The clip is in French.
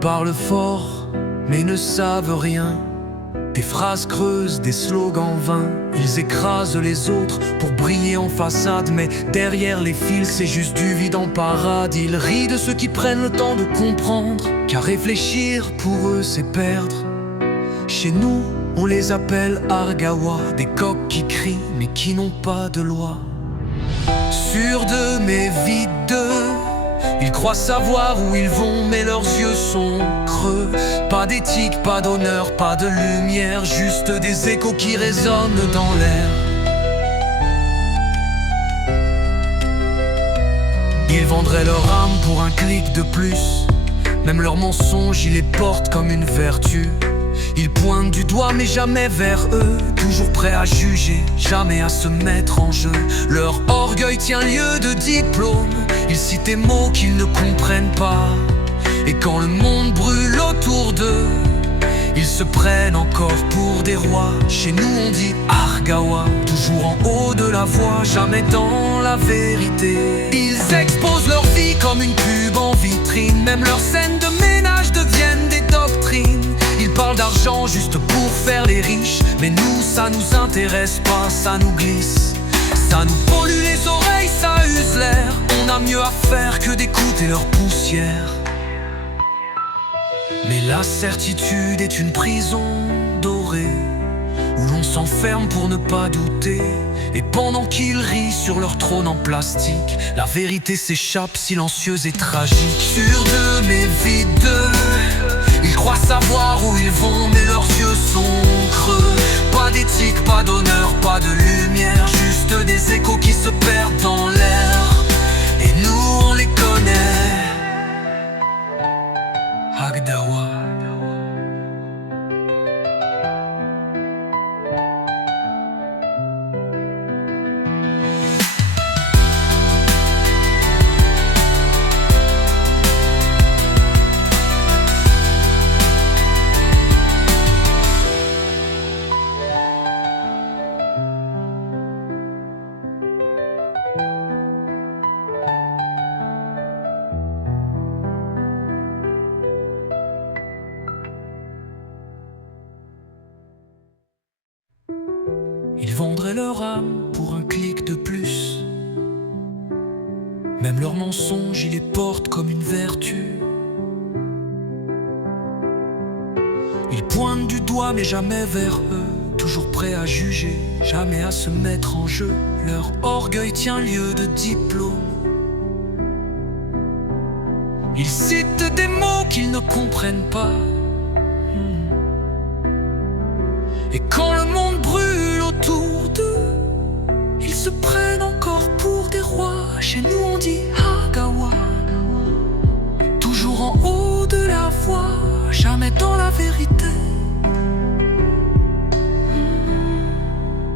parlent fort, mais ne savent rien. Des phrases creuses, des slogans vains. Ils écrasent les autres pour briller en façade, mais derrière les fils c'est juste du vide en parade. Ils rient de ceux qui prennent le temps de comprendre, car réfléchir pour eux c'est perdre. Chez nous on les appelle Argawa, des coqs qui crient mais qui n'ont pas de loi. Sûrs d'eux mais vides d'eux, ils croient savoir où ils vont mais leurs yeux sont creux. Pas d'éthique, pas d'honneur, pas de lumière, juste des échos qui résonnent dans l'air. Ils vendraient leur âme pour un clic de plus. Même leurs mensonges, ils les portent comme une vertu. Ils pointent du doigt mais jamais vers eux, toujours prêts à juger, jamais à se mettre en jeu. Leur orgueil tient lieu de diplôme. Ils citent des mots qu'ils ne comprennent pas. Et quand le monde brûle autour d'eux, ils se prennent encore pour des rois. Chez nous on dit Argawa, toujours en haut de la voie, jamais dans la vérité. Ils exposent leur vie comme une pub en vitrine. Même leurs scènes de ménage deviennent des doctrines. Ils parlent d'argent juste pour faire les riches, mais nous ça nous intéresse pas, ça nous glisse. Ça nous pollue les oreilles, ça use l'air. On a mieux à faire que d'écouter leur poussière. Mais la certitude est une prison dorée, où l'on s'enferme pour ne pas douter. Et pendant qu'ils rient sur leur trône en plastique, la vérité s'échappe silencieuse et tragique. Sûrs d'eux mais vides d'eux, ils croient savoir où ils vont mais leurs yeux sont creux. Pas d'éthique, pas d'honneur, pas de lumière, juste des échos qui se perdent dans l'air. Et nous on les connaît, Argawa. Ils vendraient leur âme pour un clic de plus. Même leurs mensonges, ils les portent comme une vertu. Ils pointent du doigt mais jamais vers eux, toujours prêts à juger, jamais à se mettre en jeu. Leur orgueil tient lieu de diplôme. Ils citent des mots qu'ils ne comprennent pas. Et quand le monde brûle autour d'eux, ils se prennent encore pour des rois. Chez nous on dit